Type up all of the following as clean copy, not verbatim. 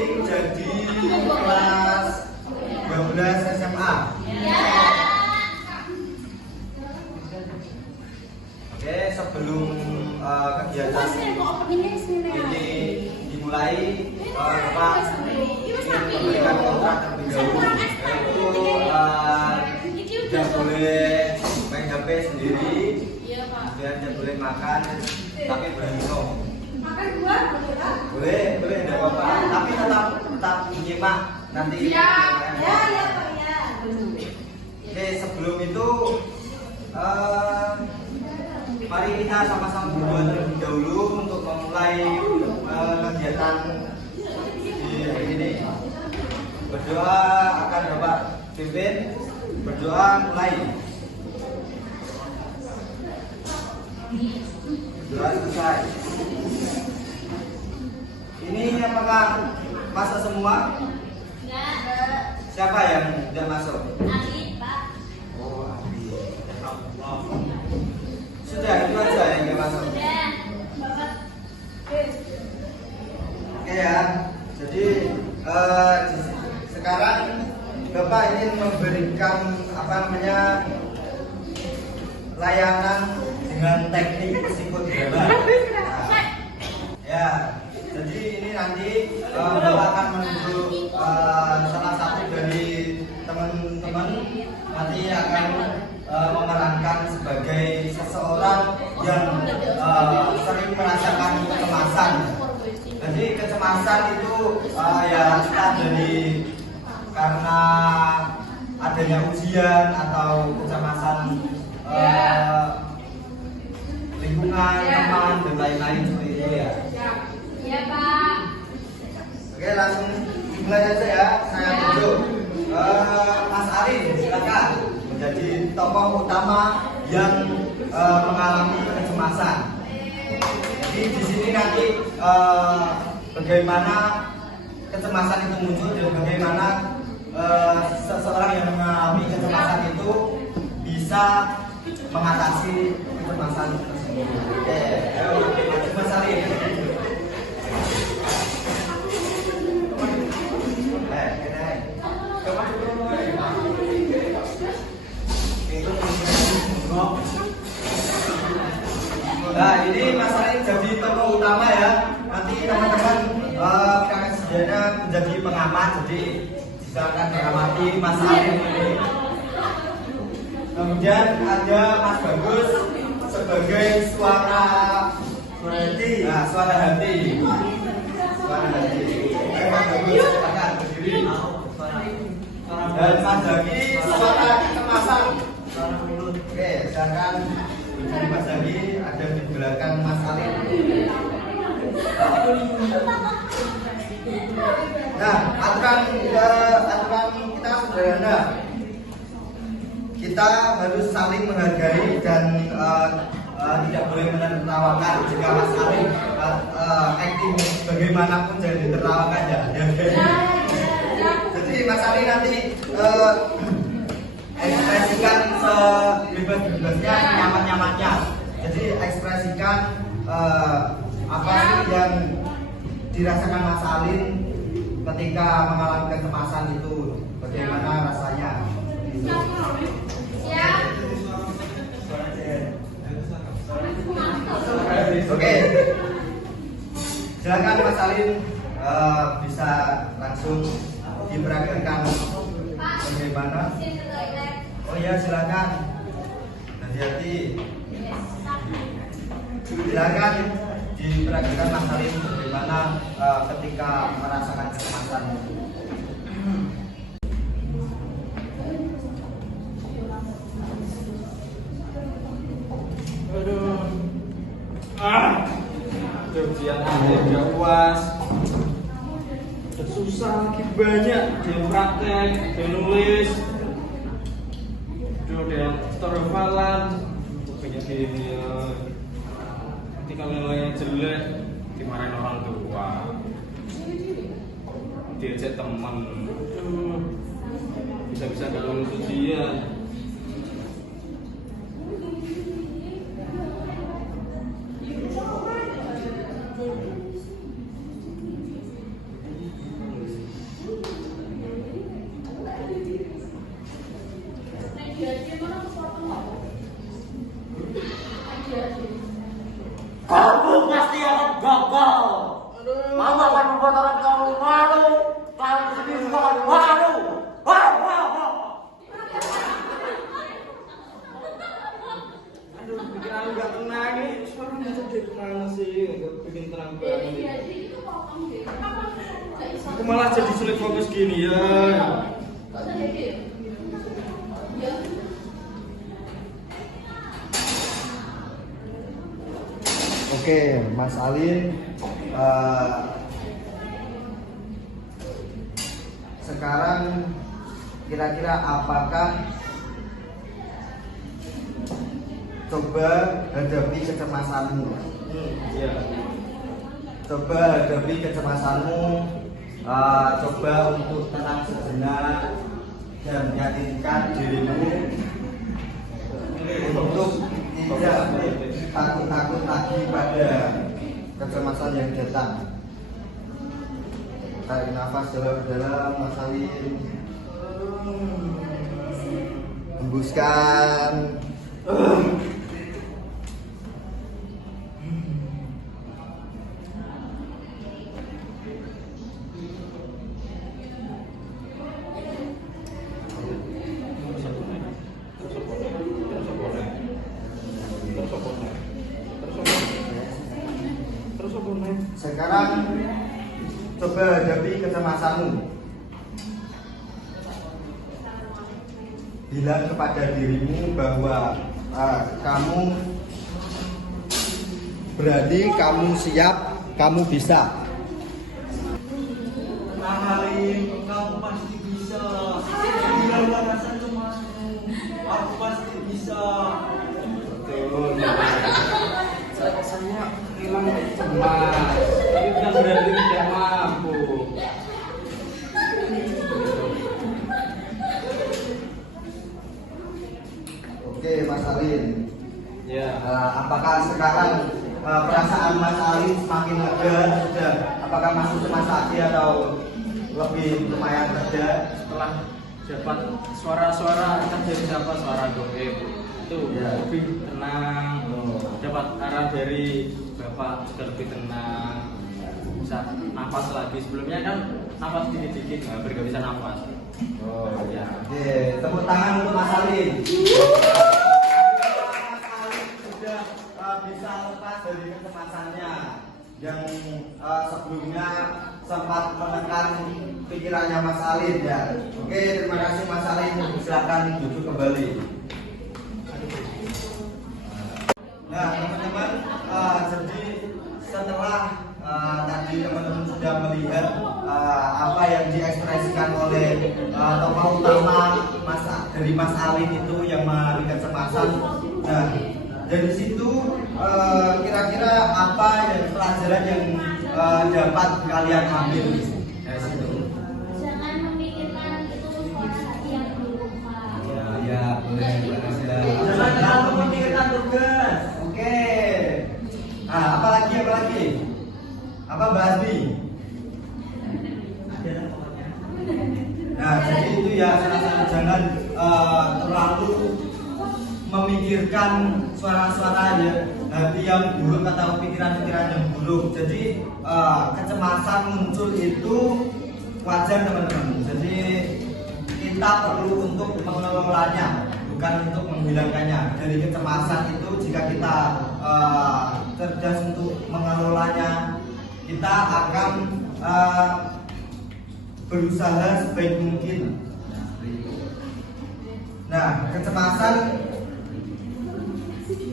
ingin jadi kelas 12 SMA? Oke, sebelum kegiatan ini dimulai, Bapak ingin memberikan kontrak terlebih dahulu, yaitu tidak boleh main HP sendiri, dan tidak boleh makan, tapi boleh minum. Makan dua boleh Pak? Boleh, tidak apa-apa, tapi tetap menyimak nanti. Ya Pak ya. Oke, sebelum itu mari kita sama-sama berdoa terlebih dahulu untuk memulai kegiatan di hari ini. Berdoa akan Bapak pimpin. Berdoa mulai. Berdoa selesai. Ini apakah masuk semua? Enggak. Siapa yang sudah masuk? Ali, Pak. Oh, Ali. Sudah, itu aja yang nggak masuk. Sudah. Bapak. Oke ya. Jadi sekarang Bapak ingin memberikan layanan dengan teknik psikodrama. Nah, ya. Jadi ini nanti Bapak akan menunjuk salah satu dari teman-teman nanti akan memerankan sebagai seseorang yang sering merasakan kecemasan. Jadi kecemasan itu ya entah dari karena adanya ujian atau kecemasan lingkungan, teman dan lain-lain seperti itu ya. Ya, Pak. Oke, langsung mulai aja ya. Saya tunjuk Mas Arin, silakan menjadi tokoh utama yang mengalami kecemasan. Jadi di sini nanti bagaimana kecemasan itu muncul dan bagaimana seseorang yang mengalami kecemasan itu bisa mengatasi kecemasan tersebut. Oke, Mas Arin. Nah, ini Mas Arin jadi tokoh utama ya. Nanti teman-teman akan sedianya menjadi pengamat. Jadi silakan mengamati Mas Arin ini. Kemudian ada Mas Bagus sebagai suara hati. Nah, suara hati. Suara hati. Mas Bagus silakan berdiri. Dan Mas Zaki suara kecemasan. Oke, silakan berdiri Mas Zaki, ada di belakang Mas Arin. Nah, aturan kita sederhana. Kita harus saling menghargai dan tidak boleh menertawakan. Jika Mas Arin acting bagaimanapun jangan ditertawakan ya. Jadi Mas Arin nanti ekspresikan sebebas-bebasnya, nyaman-nyamannya. Jadi ekspresikan apa sih yang dirasakan Mas Arin ketika mengalami kecemasan itu, bagaimana rasanya. Oke, silakan Mas Arin bisa langsung diperagakan bagaimana. Oh ya, silakan. Hati-hati. Silakan diperagakan Mas Arin bagaimana ketika merasakan kecemasan. Ujian akhir udah puas, udah susah lagi banyak, ada yang praktek, ada yang nulis, ada yang store hafalan, banyak ketika nilainya jelek dimarahin orang tua, diajak teman, bisa-bisa gak lulus ujian. Aduh, bikin aku gak tenang nih. Suaranya jadi mana sih? Gak bikin tenang banget. Aku malah jadi sulit fokus gini ya. Oke, Mas Alin, sekarang kira-kira apakah coba hadapi kecemasanmu? Ya. Coba hadapi kecemasanmu, coba untuk tenang sejenak dan yakinkan dirimu untuk tidak takut-takut lagi pada kecemasan yang datang. Tarik nafas dalam-dalam, Mas Alin. Hembuskan. Sekarang coba hadapi kecemasanmu. Bilang kepada dirimu bahwa kamu berani, kamu siap, kamu bisa. Alin, kamu pasti bisa. Hilangkan rasa cemasmu. Aku pasti bisa. Betul. Saya hilang cemas. Tapi bukan berarti tidak mampu. Oke, Mas Alin. Ya. Apakah sekarang perasaan Mas Alin semakin lega sudah? Apakah masih cemas lagi atau lebih lumayan reda? Setelah dapat suara-suara kan dari siapa suara goib itu Ya. lebih tenang. Dapat arah dari Bapak juga lebih tenang, bisa nafas lagi. Sebelumnya kan nafas dikit-dikit hampir gak bisa nafas. Oh ya. Oke, tepuk tangan untuk Mas Alin. Mas Alin sudah bisa lepas dari kecemasannya yang sebelumnya sempat menekan pikirannya Mas Alin ya. Oke, terima kasih Mas Alin. Silakan duduk kembali. Nah, teman-teman, jadi setelah tadi teman-teman sudah melihat apa yang diekspresikan oleh tokoh utama dari Mas Alin itu yang mengalami kecemasan. Nah, dari situ kira-kira apa yang pelajaran yang dapat kalian ambil dari situ? Jangan memikirkan itu suara hati yang buruk, Pak. Ya, boleh. Jangan memikirkan tugas. Oke. Nah, apa lagi? Apa Mbak Asmi? Nah, jadi itu ya, jangan terlalu memikirkan suara-suara ya, hati yang buruk atau pikiran-pikiran yang buruk. Jadi kecemasan muncul itu wajar teman-teman. Jadi kita perlu untuk mengelolanya, bukan untuk menghilangkannya. Dari kecemasan itu jika kita cerdas untuk mengelolanya, kita akan berusaha sebaik mungkin. Nah, kecemasan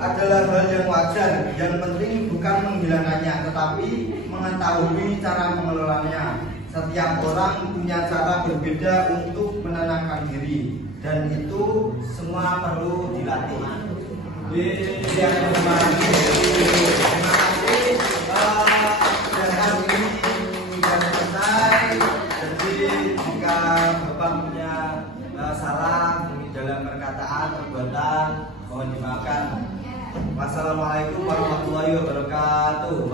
adalah hal yang wajar. Yang penting bukan menghilangkannya, tetapi mengetahui cara mengelolanya. Setiap orang punya cara berbeda untuk menenangkan diri, dan itu semua perlu dilatih. Terima kasih. Dan hari ini sudah selesai. Jadi jika Bapak punya salah dalam perkataan, perbuatan, mohon dimaafkan. Wassalamualaikum warahmatullahi wabarakatuh.